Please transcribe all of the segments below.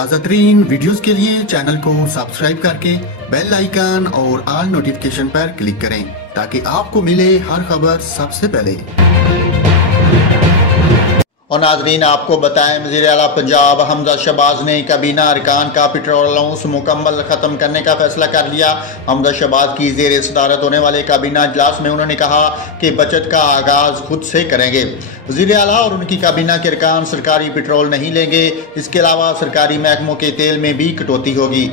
ताज़ा तरीन वीडियोस के लिए चैनल को सब्सक्राइब करके बेल आइकन और ऑल नोटिफिकेशन पर क्लिक करें ताकि आपको मिले हर खबर सबसे पहले। और नाजरीन, आपको बताएं, वज़ीर आला पंजाब हमजा शहबाज ने काबीना अरकान का पेट्रोल अलाउंस मुकम्मल ख़त्म करने का फैसला कर लिया। हमजा शहबाज की ज़ेर सदारत होने वाले काबीना इजलास में उन्होंने कहा कि बचत का आगाज़ खुद से करेंगे। वज़ीर आला और उनकी काबीना के अरकान सरकारी पेट्रोल नहीं लेंगे। इसके अलावा सरकारी महकमों के तेल में भी कटौती होगी।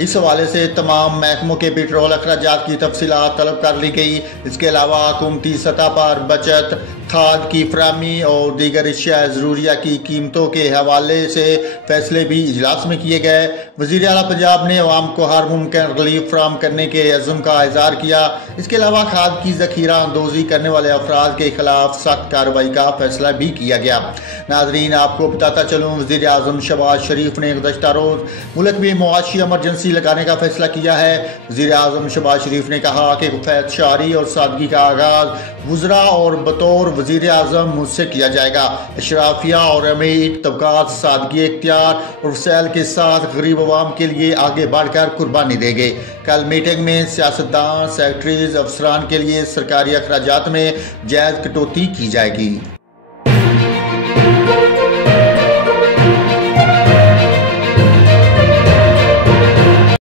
इस हवाले से तमाम महकमों के पेट्रोल अखराजात की तफसीलात तलब कर ली गई। इसके अलावा हुकूमती सतह पर बचत, खाद की फराहमी और दीगर अशिया ज़रूरिया की कीमतों के हवाले से फैसले भी इजलास में किए गए। वज़ीर आला पंजाब ने अवाम को हर मुमकिन रिलीफ फराहम करने के अज़्म का इज़हार किया। इसके अलावा खाद की ज़ख़ीरा अंदोज़ी करने वाले अफराद के खिलाफ सख्त कार्रवाई का फैसला भी किया गया। नाजरीन, आपको बताता चलूँ, वज़ीर आज़म शहबाज शरीफ ने गुज़श्ता रोज़ मुल्क में मुआशी एमरजेंसी लगाने का फैसला किया है। वज़ीर आज़म शहबाज शरीफ ने कहा कि गुफ़ैत शारी और सादगी का आगाज़ वज़रा और बतौर वज़ीर आज़म मुझसे किया जाएगा। अशराफिया और अमीर तबकात सादगी इख्तियार और वसैल के साथ गरीब अवाम के लिए आगे बढ़कर कुर्बानी देंगे। कल मीटिंग में सियासतदान, सेक्रेटरीज, अफसरान के लिए सरकारी अखराजात में जायज़ कटौती की जाएगी।